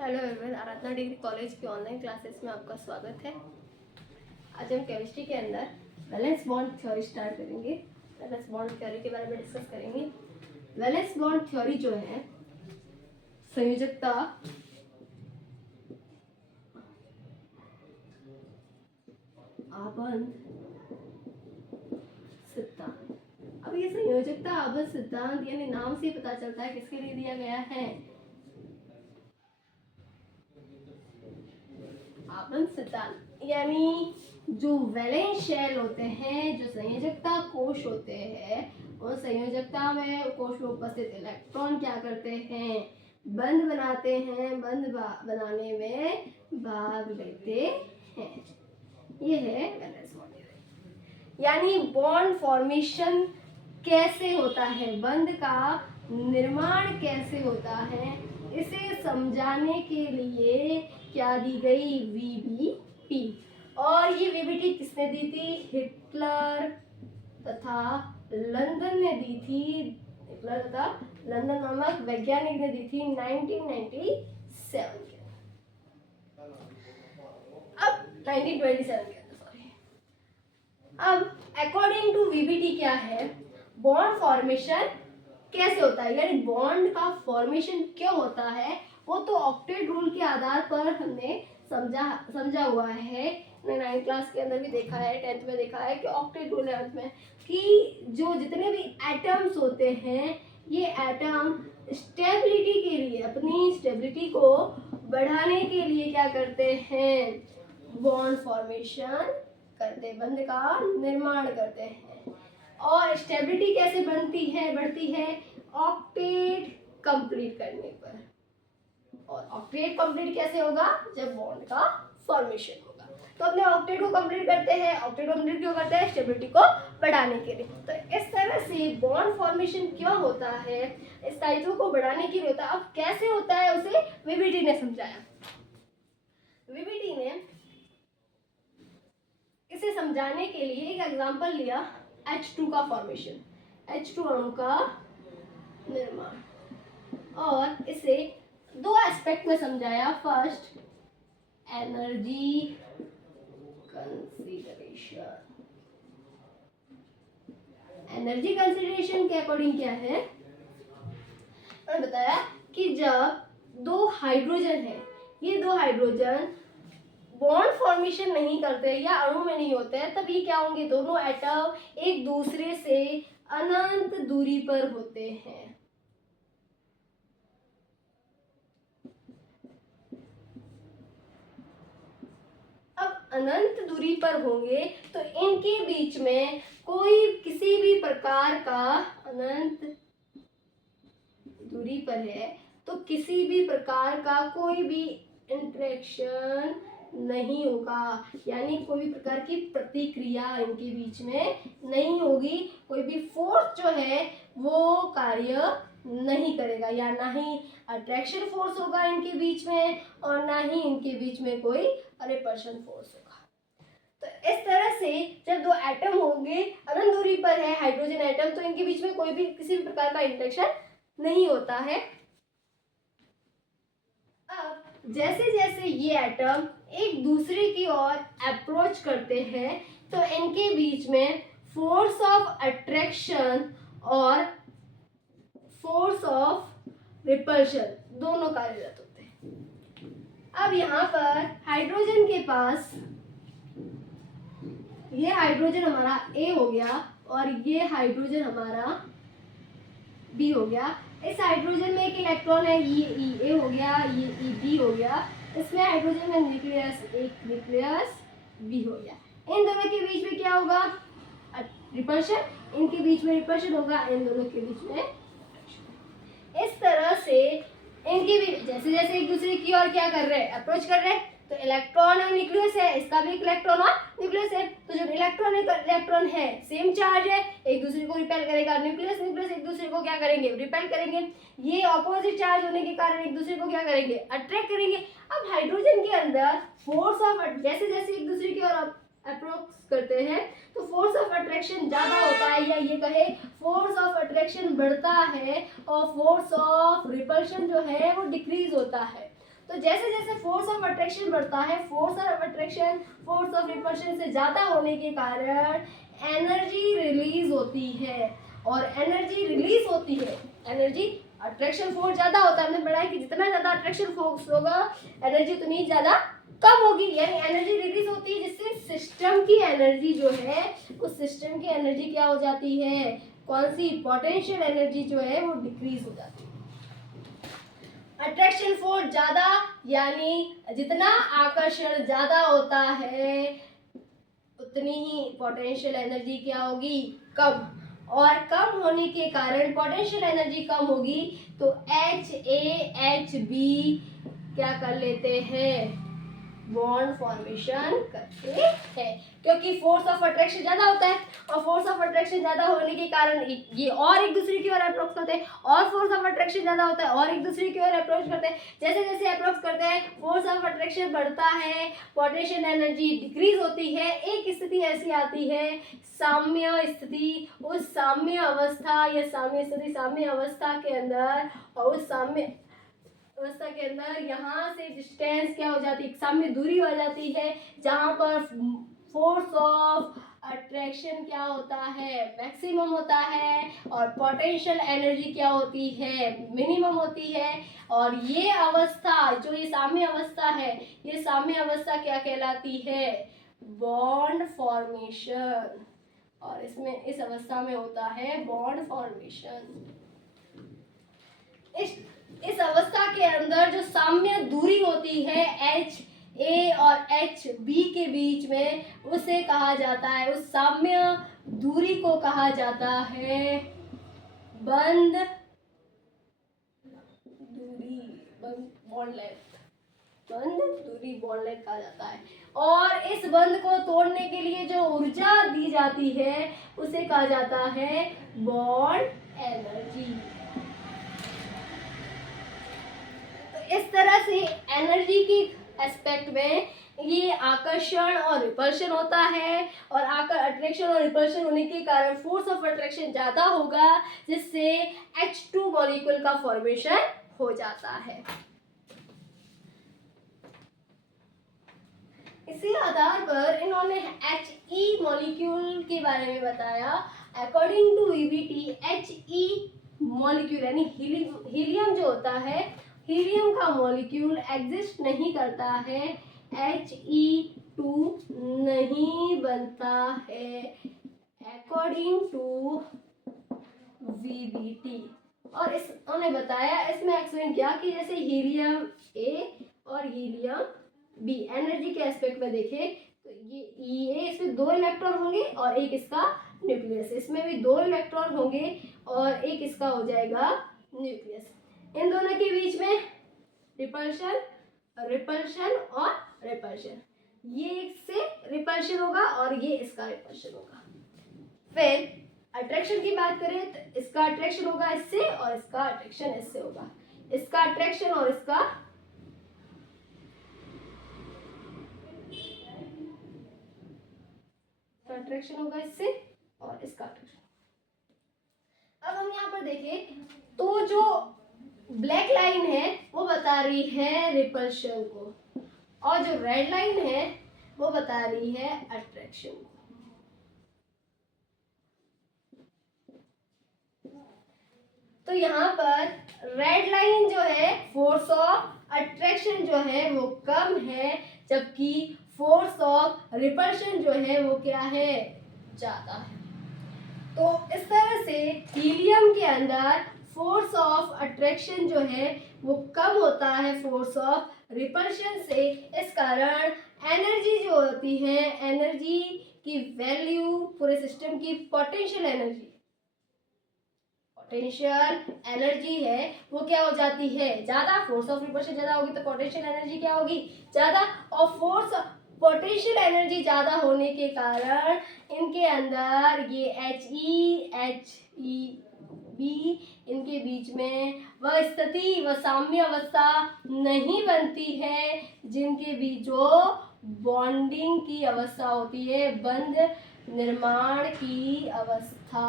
Hello everyone, आराधना degree college की online classes में आपका स्वागत है। आज हम केमिस्ट्री के अंदर वैलेंस बॉन्ड थ्योरी स्टार्ट करेंगे। वैलेंस बॉन्ड थ्योरी के बारे में डिस्कस करेंगे। वैलेंस बॉन्ड थ्योरी जो है संयोजकता आबंध सिद्धांत। अब ये संयोजकता आबंध सिद्धांत यानी नाम से पता चलता है किसके लिए दिया गया है, आबंध सिद्धांत। यानी जो वैलेंस शेल होते हैं, जो संयोजकता कोश होते हैं, उन संयोजकता में कोश में उपस्थित इलेक्ट्रॉन क्या करते हैं, बंध बनाते हैं, बंध बनाने में भाग लेते हैं। ये है वैलेंस बॉन्ड। यानी बॉन्ड फॉर्मेशन कैसे होता है, बंध का निर्माण कैसे होता है, इसे समझाने के लिए क्या दी गई, वीबीटी। और ये वीबीटी किसने दी थी, हिटलर तथा लंदन ने दी थी। हिटलर तथा लंदन नामक वैज्ञानिक ने दी थी 1997 के, अब 1927 के, सॉरी। अब अकॉर्डिंग टू वीबीटी क्या है, बॉन्ड फॉर्मेशन कैसे होता है, यानी बॉन्ड का फॉर्मेशन क्यों होता है, वो तो ऑक्टेट रूल के आधार पर हमने समझा हुआ है। 9th क्लास के अंदर भी देखा है, 10th में देखा है कि ऑक्टेट रूल है उसमें कि जो जितने भी एटम्स होते हैं, ये एटम स्टेबिलिटी के लिए, अपनी स्टेबिलिटी को बढ़ाने के लिए क्या करते हैं, बॉन्ड फॉर्मेशन करते, बंध का निर्माण करते हैं। और स्टेबिलिटी कैसे बढ़ती है, ऑक्टेट कंप्लीट करने पर। और ऑक्टेट कंप्लीट कैसे होगा, जब बॉन्ड का फॉर्मेशन होगा। तो अपने ऑक्टेट को कंप्लीट करते हैं। ऑक्टेट कंप्लीट क्यों करते हैं, स्टेबिलिटी को बढ़ाने के लिए। तो इस तरह से बॉन्ड फॉर्मेशन क्यों होता है, स्थायित्व को बढ़ाने के लिए होता है। अब कैसे होता है उसे वीबीटी ने समझाया। वीबीटी ने इसे समझाने के लिए एक एग्जांपल लिया, H2 का फॉर्मेशन, H2 अणु का निर्माण, और इसे दो एस्पेक्ट में समझाया। First, energy consideration. Energy consideration के अकॉर्डिंग क्या है, मैंने बताया कि जब दो हाइड्रोजन है, ये दो हाइड्रोजन बॉन्ड फॉर्मेशन नहीं करते या अणु में नहीं होते हैं, तब ये क्या होंगे, दोनों एटम एक दूसरे से अनंत दूरी पर होते हैं। अब अनंत दूरी पर होंगे तो इनके बीच में कोई किसी भी प्रकार का, अनंत दूरी पर है तो किसी भी प्रकार का कोई भी इंटरेक्शन नहीं होगा, यानी कोई भी प्रकार की प्रतिक्रिया इनके बीच में नहीं होगी। कोई भी फोर्स जो है वो कार्य नहीं करेगा, या ना ही अट्रैक्शन फोर्स होगा इनके बीच में, और ना ही इनके बीच में कोई रिपल्शन फोर्स होगा। तो इस तरह से जब दो एटम होंगे, अनंत दूरी पर है हाइड्रोजन एटम, तो इनके बीच में कोई भी किसी भी प्रकार का इंटरेक्शन नहीं होता है। अब जैसे जैसे ये एटम एक दूसरे की ओर अप्रोच करते हैं तो इनके बीच में फोर्स ऑफ अट्रैक्शन और फोर्स ऑफ रिपल्शन दोनों कार्यरत होते हैं। अब यहाँ पर हाइड्रोजन के पास, ये हाइड्रोजन हमारा A हो गया और ये हाइड्रोजन हमारा B हो गया। इस हाइड्रोजन में एक इलेक्ट्रॉन है, ये ए हो गया, ये बी हो गया। इसमें हाइड्रोजन में न्यूक्लियस, एक न्यूक्लियस बी हो गया। इन दोनों के बीच में क्या होगा, रिपल्शन, इनके बीच में रिपल्शन होगा, इन दोनों के बीच में अट्रैक्शन। इस तरह से इनके बीच जैसे जैसे एक दूसरे की ओर क्या कर रहे हैं, अप्रोच कर रहे हैं, तो इलेक्ट्रॉन और न्यूक्लियस है, इसका भी एक इलेक्ट्रॉन और न्यूक्लियस है, तो जो इलेक्ट्रॉन है सेम चार्ज है, एक दूसरे को रिपेल करेगा। न्यूक्लियस एक दूसरे को क्या करेंगे, रिपेल करेंगे। ये ऑपोजिट चार्ज होने के कारण एक दूसरे को क्या करेंगे, अट्रैक्ट करेंगे। अब हाइड्रोजन के अंदर फोर्स ऑफ, जैसे जैसे एक दूसरे की ओर अप्रोच करते हैं तो फोर्स ऑफ अट्रैक्शन ज्यादा होता है, या ये कहे फोर्स ऑफ अट्रैक्शन बढ़ता है और फोर्स ऑफ रिपल्शन जो है वो डिक्रीज होता है। तो जैसे जैसे फोर्स ऑफ अट्रैक्शन बढ़ता है, force of attraction force of repulsion से ज़्यादा होने के कारण एनर्जी रिलीज होती है, और एनर्जी रिलीज होती है, एनर्जी अट्रैक्शन फोर्स ज़्यादा होता है, हमने पढ़ा है कि जितना ज़्यादा अट्रैक्शन फोर्स होगा एनर्जी उतनी ज़्यादा कम होगी, यानी एनर्जी रिलीज होती है, जिससे सिस्टम की एनर्जी जो है, उस सिस्टम की एनर्जी क्या हो जाती है, कौन सी, पोटेंशियल एनर्जी जो है वो डिक्रीज हो जाती है। अट्रैक्शन फोर्स ज्यादा, यानी जितना आकर्षण ज्यादा होता है उतनी ही पोटेंशियल एनर्जी क्या होगी, कम, और कम होने के कारण पोटेंशियल एनर्जी कम होगी तो HAHB क्या कर लेते हैं, बॉन्ड फॉर्मेशन करते हैं, क्योंकि फोर्स ऑफ अट्रैक्शन ज्यादा होता है, और फोर्स ऑफ अट्रैक्शन ज्यादा होने के कारण ये और एक दूसरे की ओर अप्रोच करते हैं, और फोर्स ऑफ अट्रैक्शन ज्यादा होता है और एक दूसरे की ओर अप्रोच करते हैं, जैसे जैसे अप्रोच करते हैं फोर्स ऑफ अट्रैक्शन बढ़ता है, पोटेंशियल एनर्जी डिक्रीज होती है, एक स्थिति ऐसी आती है साम्य स्थिति, उस साम्य अवस्था या साम्य स्थिति, साम्य अवस्था के अंदर, और उस साम्य अवस्था के अंदर यहाँ से डिस्टेंस क्या हो जाती है, साम्य दूरी हो जाती है, जहाँ पर फोर्स ऑफ अट्रैक्शन क्या होता है, मैक्सिमम होता है, और पोटेंशियल एनर्जी क्या होती है, मिनिमम होती है, और ये अवस्था जो ये साम्य अवस्था है, ये साम्य अवस्था क्या कहलाती है, बॉन्ड फॉर्मेशन, और इसमें इस अवस्था में होता है बॉन्ड फॉर्मेशन। इस अवस्था के अंदर जो साम्य दूरी होती है HA और HB के बीच में, उसे कहा जाता है, उस साम्य दूरी को कहा जाता है बंद दूरी, बॉन्ड लेंथ, बंद दूरी बॉन्ड लेंथ कहा जाता है, और इस बंध को तोड़ने के लिए जो ऊर्जा दी जाती है उसे कहा जाता है बॉन्ड एनर्जी। इस तरह से एनर्जी की एस्पेक्ट में ये आकर्षण और रिपल्शन होता है, और अट्रैक्शन और रिपल्शन होने के कारण फोर्स ऑफ अट्रैक्शन ज़्यादा होगा, जिससे H2 मॉलिक्यूल का फॉर्मेशन हो जाता है। इसी आधार पर इन्होंने He मॉलिक्यूल के बारे में बताया। According to VBT He molecule यानी हीलियम जो होता है, हीलियम का मॉलिक्यूल एग्जिस्ट नहीं करता है, He2 नहीं बनता है अकॉर्डिंग टू VBT। और उन्होंने बताया, इसमें एक्सप्लेन किया कि जैसे हीलियम A और हीलियम B एनर्जी के एस्पेक्ट में देखें तो ये इसमें 2 इलेक्ट्रॉन होंगे और एक इसका न्यूक्लियस, इसमें भी 2 इलेक्ट्रॉन होंगे और एक इसका हो जाएगा न्यूक्लियस। इन दोनों के बीच में रिपल्शन, रिपल्शन और रिपल्शन, ये इससे रिपल्शन होगा और ये इसका रिपल्शन होगा। फिर अट्रैक्शन की बात करें तो इसका अट्रैक्शन होगा इससे और इसका अट्रैक्शन इससे होगा, इसका अट्रैक्शन और इसका अट्रैक्शन होगा इससे और इसका अट्रैक्शन। अब हम यहाँ पर देखें तो जो ब्लैक लाइन है वो बता रही है रिपल्शन को, और जो रेड लाइन है वो बता रही है अट्रैक्शन को। तो यहाँ पर रेड लाइन जो है फोर्स ऑफ अट्रैक्शन जो है वो कम है, जबकि फोर्स ऑफ रिपल्शन जो है वो क्या है, ज्यादा है। तो इस तरह से हीलियम के अंदर फोर्स ऑफ अट्रैक्शन जो है वो कम होता है फोर्स ऑफ रिपल्शन से। इस कारण एनर्जी जो होती है, एनर्जी की वैल्यू पूरे सिस्टम की पोटेंशियल एनर्जी, पोटेंशियल एनर्जी है वो क्या हो जाती है, ज्यादा। फोर्स ऑफ रिपल्शन ज्यादा होगी तो पोटेंशियल एनर्जी क्या होगी, ज्यादा। और फोर्स पोटेंशियल एनर्जी ज्यादा होने के कारण इनके अंदर ये HEHB इनके बीच में वह स्थिति, वह साम्य अवस्था नहीं बनती है जिनके बीच जो बॉन्डिंग की अवस्था होती है, बंध निर्माण की अवस्था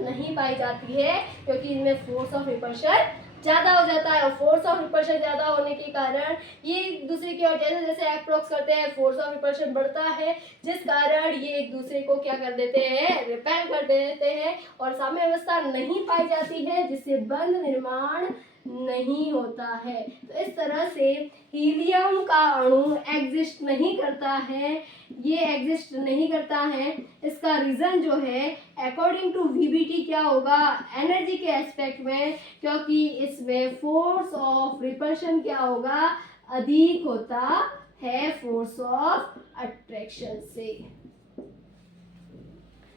नहीं पाई जाती है, क्योंकि इनमें फोर्स ऑफ रिपल्शन ज़्यादा हो जाता है और फोर्स ऑफ रिपल्शन ज़्यादा होने के कारण ये एक दूसरे की ओर जैसे जैसे अप्रोक्स करते हैं फोर्स ऑफ रिपल्शन बढ़ता है, जिस कारण ये एक दूसरे को क्या कर देते हैं, रिपेल कर देते हैं और साम्य अवस्था नहीं पाई जाती है, जिससे बंध निर्माण नहीं होता है। तो इस तरह से हीलियम का अणु एग्जिस्ट नहीं करता है, ये एग्जिस्ट नहीं करता है। इसका रीज़न जो है अकॉर्डिंग टू वीबीटी क्या होगा एनर्जी के एस्पेक्ट में, क्योंकि इसमें फोर्स ऑफ रिपल्शन क्या होगा, अधिक होता है फोर्स ऑफ अट्रैक्शन से।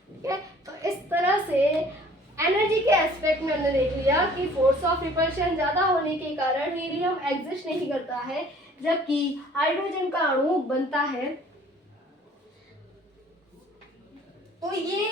ठीक है, तो इस तरह से एनर्जी के एस्पेक्ट में हमने देख लिया कि फोर्स ऑफ रिपल्शन ज्यादा होने के कारण हीलियम एग्जिस्ट नहीं करता है, जबकि हाइड्रोजन का अणु बनता है। तो ये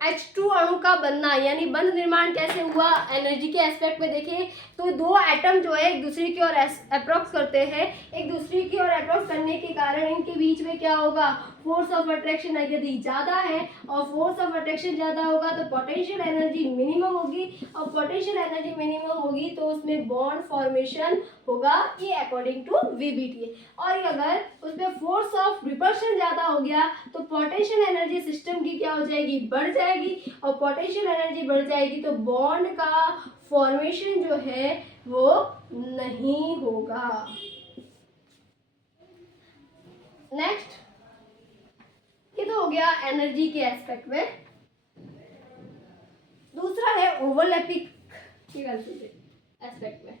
H2 अणु का बनना यानी बंध निर्माण कैसे हुआ, एनर्जी के एस्पेक्ट में देखें तो दो एटम जो है एक दूसरे की ओर अप्रोक्स करते हैं, एक दूसरे की ओर अप्रोक्स करने के कारण इनके बीच में क्या होगा, फोर्स ऑफ अट्रैक्शन यदि ज़्यादा है और फोर्स ऑफ अट्रैक्शन ज़्यादा होगा तो पोटेंशियल एनर्जी मिनिमम होगी, और पोटेंशियल एनर्जी मिनिमम होगी तो उसमें बॉन्ड फॉर्मेशन होगा, ये अकॉर्डिंग टू वीबीटी। और अगर उसमें फोर्स ऑफ रिपल्शन ज़्यादा हो गया तो पोटेंशियल एनर्जी सिस्टम की क्या हो जाएगी, बढ़ जाएगी, और पोटेंशियल एनर्जी बढ़ जाएगी तो बॉन्ड का फॉर्मेशन जो है वो नहीं होगा। नेक्स्ट, ये तो हो गया एनर्जी के एस्पेक्ट में। दूसरा है ओवरलैपिंग एस्पेक्ट में।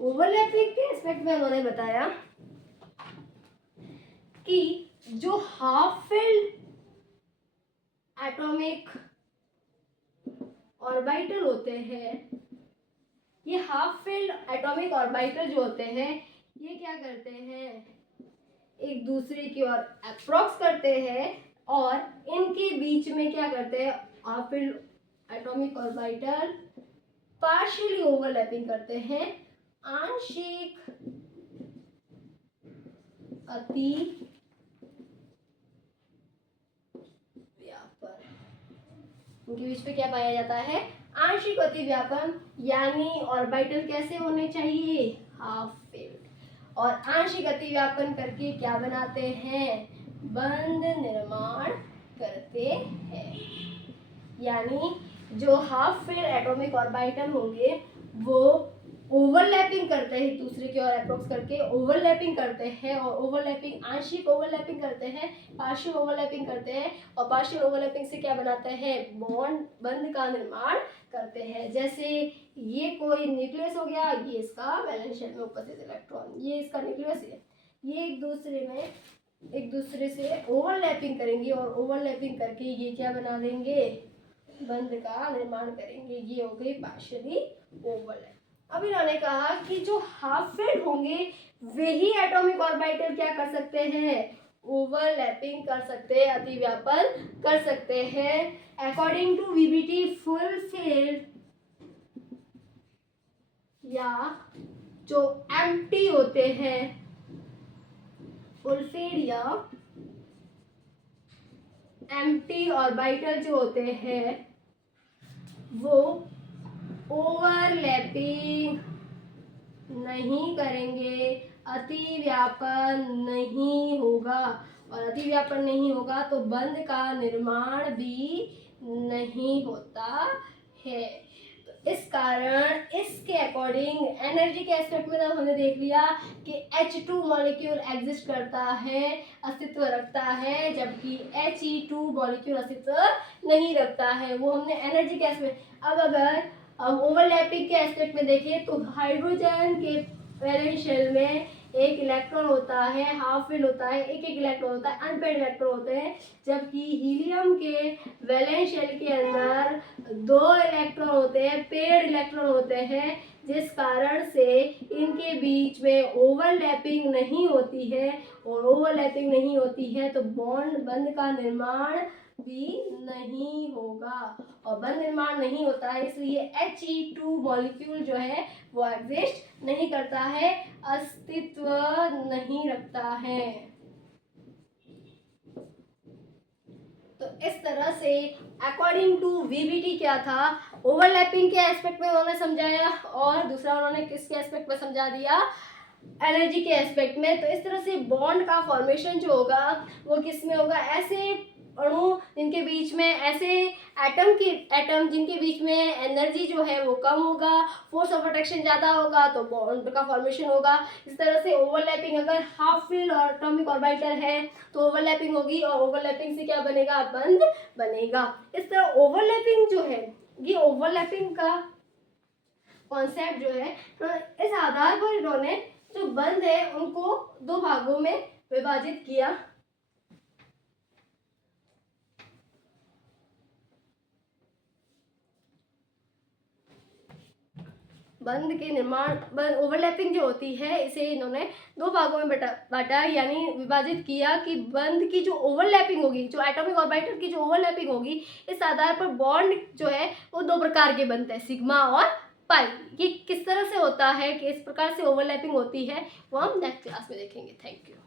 ओवरलैपिंग के एस्पेक्ट में उन्होंने बताया कि जो हाफ फिल्ड एटॉमिक ऑर्बिटल होते हैं, ये हाफ फील्ड एटॉमिक ऑर्बिटल जो होते हैं ये क्या करते हैं, एक दूसरे की ओर अप्रोक्स करते हैं और इनके बीच में क्या करते हैं, half field atomic orbital partially overlapping करते हैं, आंशिक अति व्यापन, उनके बीच में क्या पाया जाता है, आंशिक अति व्यापन, यानी ऑर्बिटल कैसे होने चाहिए, हाफ फील्ड, और आंशिक अति व्यापन करके क्या बनाते हैं, बंध निर्माण करते हैं। यानी जो हाफ फील्ड एटॉमिक ऑर्बिटल होंगे वो ओवरलैपिंग करते हैं, एक दूसरे की ओर अप्रोक्स करके ओवरलैपिंग करते हैं, और ओवरलैपिंग आंशिक ओवरलैपिंग करते हैं, पार्शियल ओवरलैपिंग करते हैं, और पार्शियल ओवरलैपिंग से क्या बनाते हैं, बॉन्ड बंध का निर्माण करते हैं। जैसे ये कोई न्यूक्लियस हो गया, ये इसका वैलेंस शेल में उपस्थित इलेक्ट्रॉन, ये इसका न्यूक्लियस है, ये एक दूसरे से ओवरलैपिंग करेंगे और ओवरलैपिंग करके ये क्या बना देंगे, बंध का निर्माण करेंगे। ये हो गई पार्शियली ओवरलैप। अब इन्होंने कहा कि जो हाफ फील्ड होंगे वे ही एटॉमिक ऑर्बिटल क्या कर सकते हैं, ओवरलैपिंग कर सकते हैं, अतिव्यापन कर सकते हैं। According to VBT full filled या जो एम्प्टी होते हैं, फुल फील्ड या एम्प्टी ऑर्बिटल जो होते हैं वो ओवरलैपिंग नहीं करेंगे, अतिव्यापन नहीं होगा, और अतिव्यापन नहीं होगा तो बंध का निर्माण भी नहीं होता है। तो इस कारण इसके अकॉर्डिंग एनर्जी के एस्पेक्ट में हमने देख लिया कि H2 मॉलिक्यूल एग्जिस्ट करता है, अस्तित्व रखता है, जबकि He2 मॉलिक्यूल अस्तित्व नहीं रखता है, वो हमने एनर्जी के एस्पेक्ट। अब अगर हम ओवरलैपिंग के एस्पेक्ट में देखें तो हाइड्रोजन के वैलेंस शेल में एक इलेक्ट्रॉन होता है, हाफ फील्ड होता है, एक एक इलेक्ट्रॉन होता है, अनपेयर्ड इलेक्ट्रॉन होते हैं, जबकि हीलियम के वैलेंस शेल के अंदर दो इलेक्ट्रॉन होते हैं, पेयर्ड इलेक्ट्रॉन होते हैं, जिस कारण से इनके बीच में ओवरलैपिंग नहीं होती है, और ओवरलैपिंग नहीं होती है तो बॉन्ड बंध का निर्माण भी नहीं होगा, और बंध निर्माण नहीं होता है इसलिए He2 मॉलिक्यूल जो है वो एग्जिस्ट नहीं करता है, अस्तित्व नहीं रखता है। तो इस तरह से अकॉर्डिंग टू वीबीटी क्या था, ओवरलैपिंग के एस्पेक्ट में उन्होंने समझाया और दूसरा उन्होंने किसके एस्पेक्ट में समझा दिया, एनर्जी के एस्पेक्ट में। तो इस तरह से बॉन्ड का फॉर्मेशन जो होगा वो किस में होगा, ऐसे अणु जिनके बीच में, ऐसे एटम जिनके बीच में एनर्जी जो है वो कम होगा, फोर्स ऑफ अट्रैक्शन ज़्यादा होगा, तो बॉन्ड का फॉर्मेशन होगा। इस तरह से ओवरलैपिंग, अगर हाफ फिल्ड और एटॉमिक ऑर्बिटल है तो ओवरलैपिंग होगी और ओवरलैपिंग से क्या बनेगा, बंध बनेगा। इस तरह ओवरलैपिंग जो है, ये ओवरलैपिंग का कॉन्सेप्ट जो है, तो इस आधार पर इन्होंने जो बंध है उनको दो भागों में विभाजित किया। बंध के निर्माण, ओवरलैपिंग जो होती है इसे इन्होंने दो भागों में बांटा, यानी विभाजित किया कि बंध की जो ओवरलैपिंग होगी, जो एटॉमिक ऑर्बिटल की जो ओवरलैपिंग होगी, इस आधार पर बॉन्ड जो है वो दो प्रकार के बनते हैं, सिग्मा और पाई। ये किस तरह से होता है, किस प्रकार से ओवरलैपिंग होती है, वो हम नेक्स्ट क्लास में देखेंगे। Thank you.